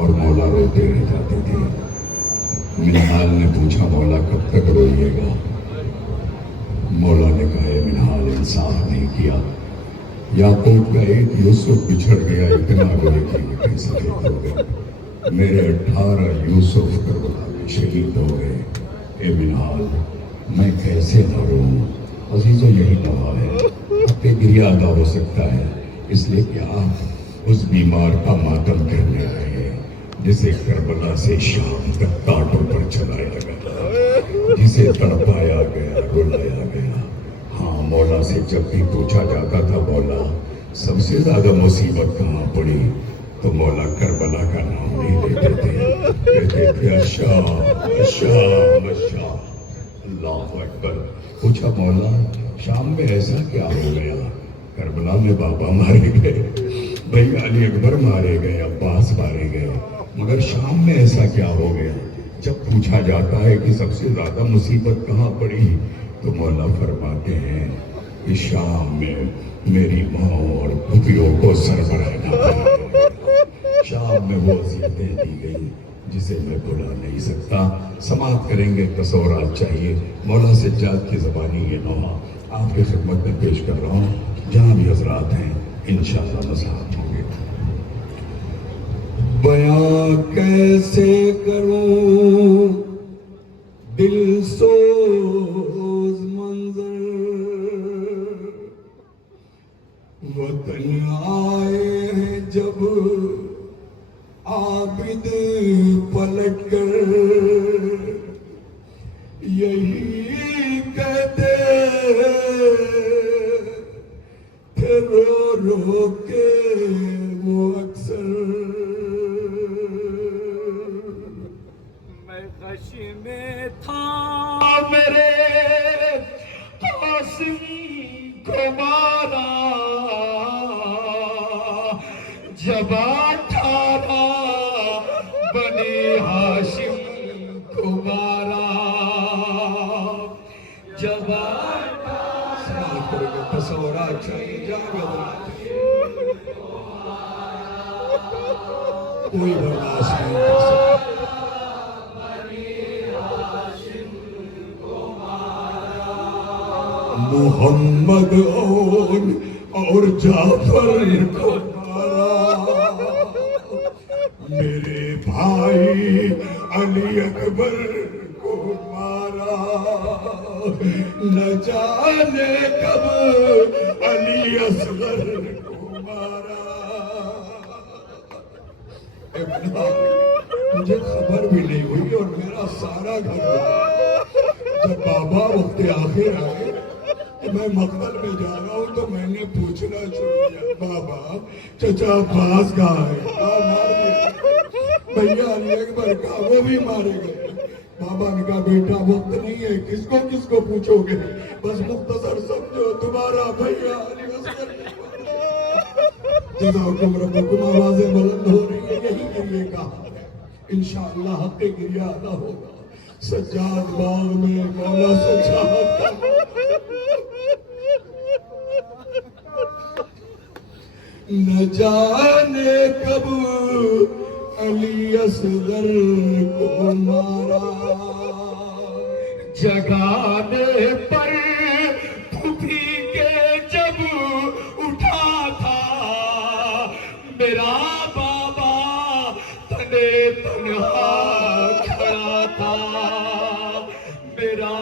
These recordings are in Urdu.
اور مولا روتے رہ جاتے تھے۔ منہال نے پوچھا مولا کب تک روئیے گا؟ مولا نے کہا اے منہال انصاف نہیں کیا، یعقوب کا ایک یوسف بچھڑ گیا، اتنا روئے کہ یہ کیسے ہو گئے، میرے 18 یوسف کربلا میں شہید ہو گئے، اے منہال میں کیسے نہ روؤں؟ عزیزو یہی دعا ہے، اب پہ گریہ ادا ہو سکتا ہے، اس لیے کہ آپ اس بیمار کا ماتم کرنے آئے ہیں جسے کربلا سے شام تک کانٹوں پر چلایا گیا، جسے تڑپایا گیا، رلایا گیا۔ ہاں مولا سے جب بھی پوچھا جاتا تھا مولا سب سے زیادہ مصیبت کہاں پڑی، تو مولا کربلا کا نام نہیں لیتے تھے، کہتے تھے الشام الشام الشام۔ اللہ اکبر۔ پوچھا مولا شام میں ایسا کیا ہو گیا؟ کربلا میں بابا مارے گئے، بھائی علی اکبر مارے گئے، عباس مارے گئے، مگر شام میں ایسا کیا ہو گیا؟ جب پوچھا جاتا ہے کہ سب سے زیادہ مصیبت کہاں پڑی تو مولا فرماتے ہیں کہ شام میں میری ماں اور پھوپھیوں کو سربراہ نہ پڑا، شام میں وہ اذیتیں دی گئی جسے میں بھلا نہیں سکتا۔ سماعت کریں گے تصورات چاہیے، مولا سجاد کی زبانی یہ نوحہ آپ کی خدمت میں پیش کر رہا ہوں، جہاں بھی حضرات ہیں انشاءاللہ نصیحت ہوں گے۔ بیاں کیسے کروں دل سوز منظر، وطن آئے ہیں جب عابد پلٹ کر، یہی کہتے تھے رو رو کے وہ اکثر، میں غش میں تھا میرے قاسم کو مارا، جب 18 بنی ہاشم کو مارا، جب 18 تصورات چاہیے، جہاں بھی کوئی برداشت نہیں کر سکتا۔ محمد اور جعفر کو مارا، میرے بھائی علی اکبر کو مارا، نہ جانے کب علی اصغر کو مارا۔ مجھے خبر بھی نہیں ہوئی اور میرا سارا گھر جب بابا وقت آخر آئے میں مقتل میں جا رہا ہوں تو میں نے پوچھنا شروع کیا بابا چچا عباس کہاں ہے؟ مار دیا بھیا علی اکبر کہا وہ بھی مارے گئے۔ بابا نے کہا بیٹا وقت نہیں ہے، کس کو پوچھو گے، بس مختصر سمجھو تمہارا بھیا علی اصغر جزاکم ربکم۔ آوازیں بلند ہو رہی ہے، یہی گریے کا انشاءاللہ حق گریہ ادا ہوگا۔ سجاد باغ میں مولا سجاد نہ جانے کب علی اصغر کو مارا، جگانے پر پھوپھی کے جب اٹھا تھا میرا بابا تنے تنہا کھڑا تھا، میرا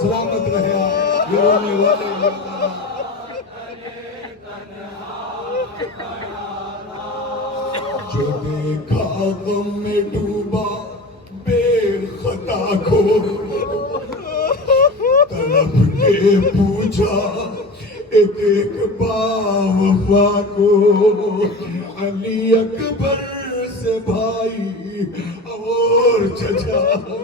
سلامت رہے یہ رونے والے جو دیکھا غم میں ڈوبا بے خطا کو، طلب کے پوچھا ایک ایک باوفا کو، علی اکبر سے بھائی اور چچا کو،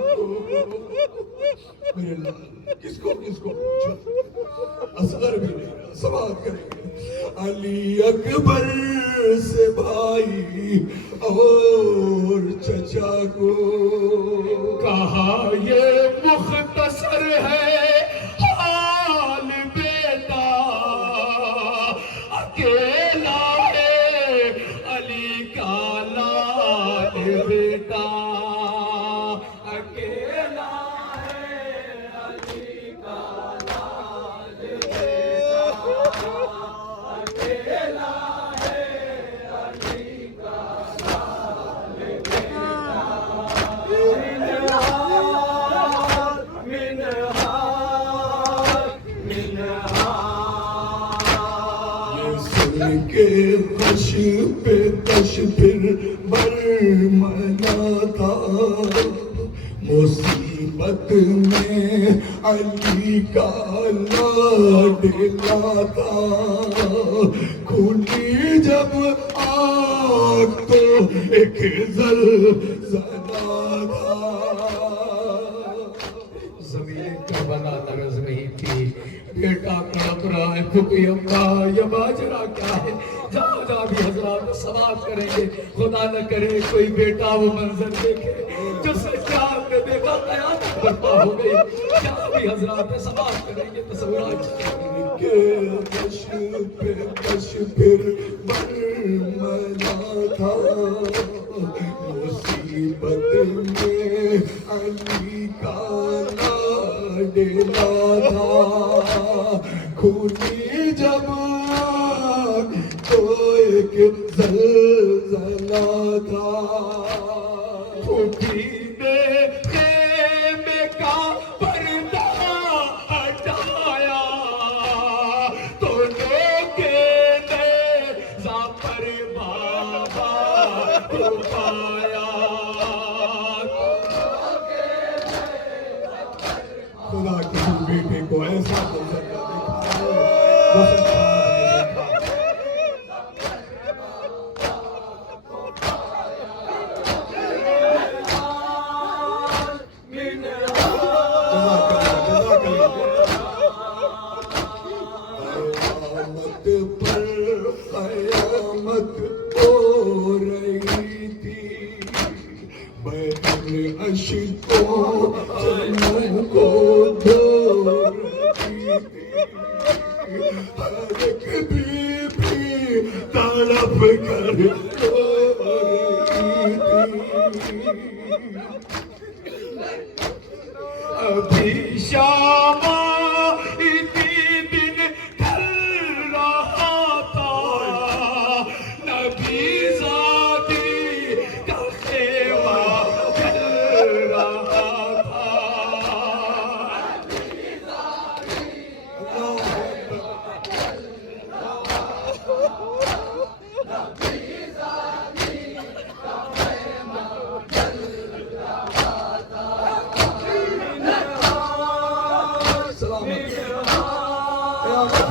میرے لال کس کو پوچھا؟ اصغر بھی نہیں رہا، سماعت کریں گے۔ علی اکبر سے بھائی اور چچا کو، کہا یہ مختصر ہے حال بیٹا، کے غش پہ کش پھر برمنا تھا مصیبت میں علی کا لاڈلا تھا کھلی جب آنکھ تو ایک زلزلہ تھا زمین کربلا لرز رہی تھی بیٹا تڑپ رہا ہے پھپھی اماں یہ ماجرا کیا ہے جہاں جہاں بھی حضرات سماعت کریں گے خدا نہ کرے کوئی بیٹا وہ منظر دیکھے جو سجاد نے دیکھا قیامت برپا ہو گئی جہاں بھی حضرات سماعت کریں گے تصورات کے کش پہ کش پھر برمنا تھا مصیبت میں علی کا لاڈلا تھا کھلی جب تو ایک زلزلہ تھا پھوپھی نے خیمے کا پردہ ہٹایا تو لوگے نے زعفر بابا کو پایا خدا کسی بیٹے کو ایسا قیامت ہو رہی تھی بہن اشکوں جنوں کو دھو رہی تھی ہر ایک بی بی تڑپ کر رو رہی تھی ابھی شام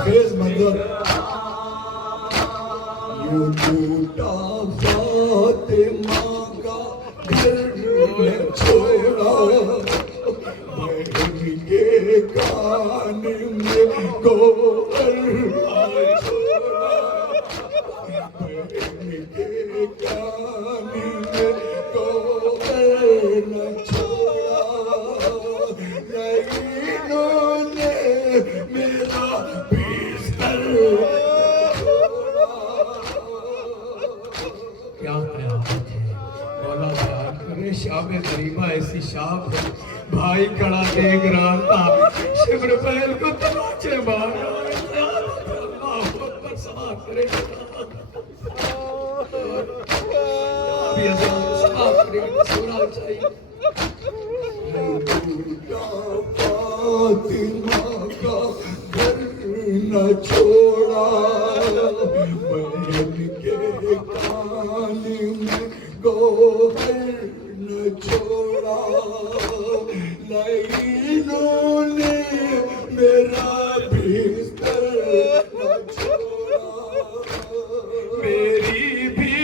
خیز منظر یوں ٹوٹا فاطمہ کا گھر میں چھوڑا بہن کے کان میں گوہر چھوڑا بہن کے کان میں گوہر نہ چھوڑا انہوں نے میرا کیا قیامت ہے مولا بیان کرے شام غریبہ ایسی شام ہے بھائی کڑا دیکھ رہا تھا شبر پہل کو تماچے مار رہا ہے اللہ اکبر سماعت کرے ابھی ازان سماعت کرے سونا چاہیے فاطمہ کا گھر نہ چھوڑا بہن کے کان میں گوہر نہ چھوڑا لائنوں نے میرا بستر نہ چھوڑا میری بھی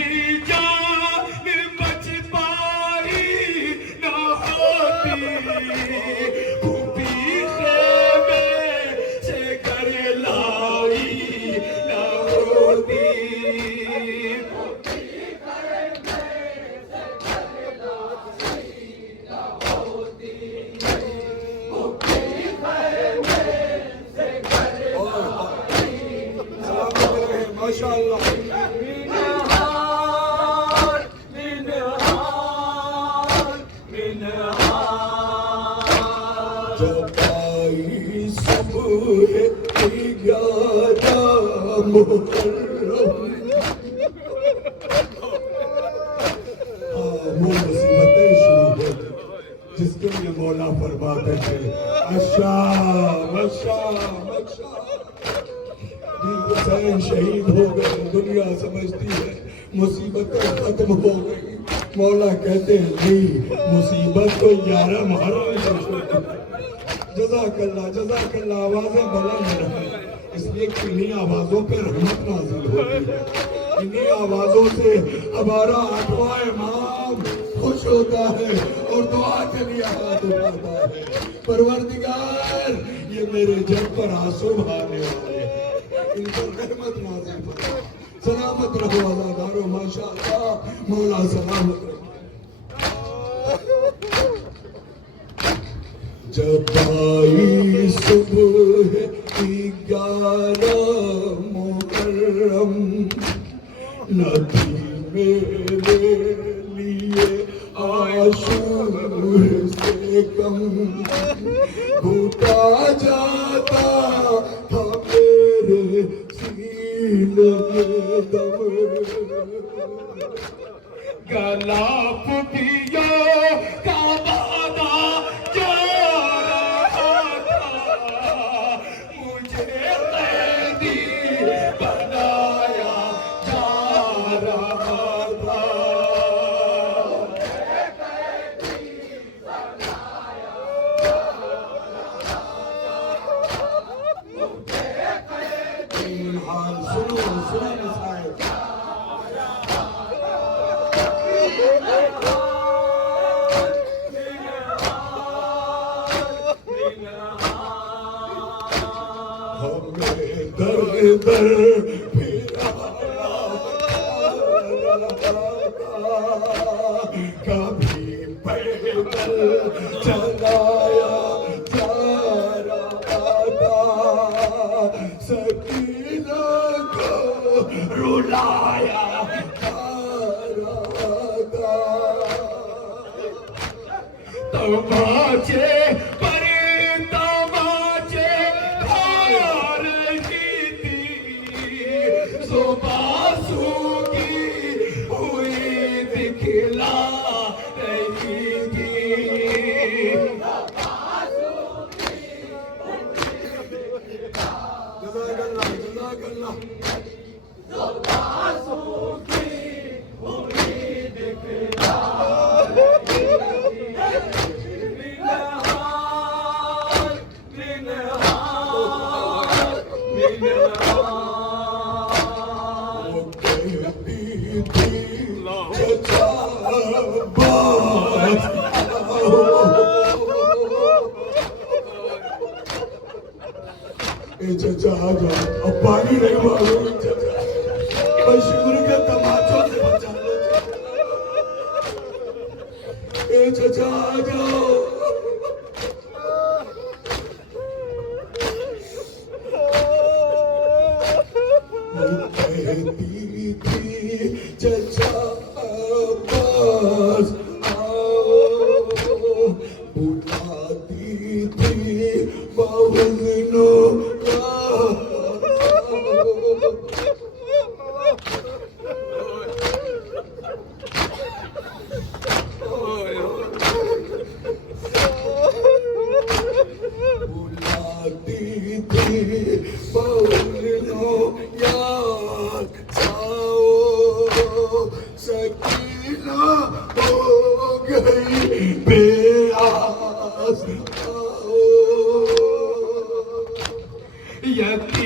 جان بچ پائی نہ ہوتی پھوپھی خیمے سے گھر لائی نہ ہوتی جب آئی صبح 11 محرم وہ مصیبتیں شروع ہوئی جس کے لیے مولا فرماتے تھے الشام الشام الشام حسین شہید ہو گئے، دنیا سمجھتی ہے مصیبتیں ختم ہو گئی، مولا کہتے ہیں نہیں، مصیبت تو 11 محرم سے شروع ہوئی۔ جزاک اللہ، آوازیں بلند رہیں، اس لیے کہ انہی آوازوں پہ رحمت نازل ہوتی ہے، انہی آوازوں سے ہمارا 8واں امام خوش ہوتا ہے اور دعا کے لیے ہاتھ اٹھاتا ہے، پروردگار یہ میرے جب پر آنسو بہانے والے ہیں، ان پر رحمت نازل فرما، سلامت رہو عزادارو، ماشاءاللہ، مولا سلامت رہو۔ جب آئی صبح 11 محرم، نہ تھی میرے لیے عاشور سے کم، گھٹا جاتا تھا میرے سینے میں دم، گلا پھٹیا کا وعدہ جا رہا تھا، مجھے قیدی بنایا جا رہا تھا، حال سنو مسائل، ہمیں در در پھرا کبھی پیدل چلایا جا رہا تھا، سکینہ کو رلایا جا رہا تھا، تماچے پر تماچے کھا رہی تھی، صبح کی ہوئی دکھلا رہی تھی، جزاک اللہ۔ وہ کہتی تھی چچا عباس اے چچا آ جاؤ، اب پانی نہیں معلوم چچا، بشیر کے تماچوں سے بچا لو چچا، اے چچا آ جاؤ، کہتی تھی چچا عباس آؤ، بلاتی تھی بہنوں بلاتی تھی بہنوں یاد آؤ، سکینہ ہو گئی بے آس آؤ، یتیم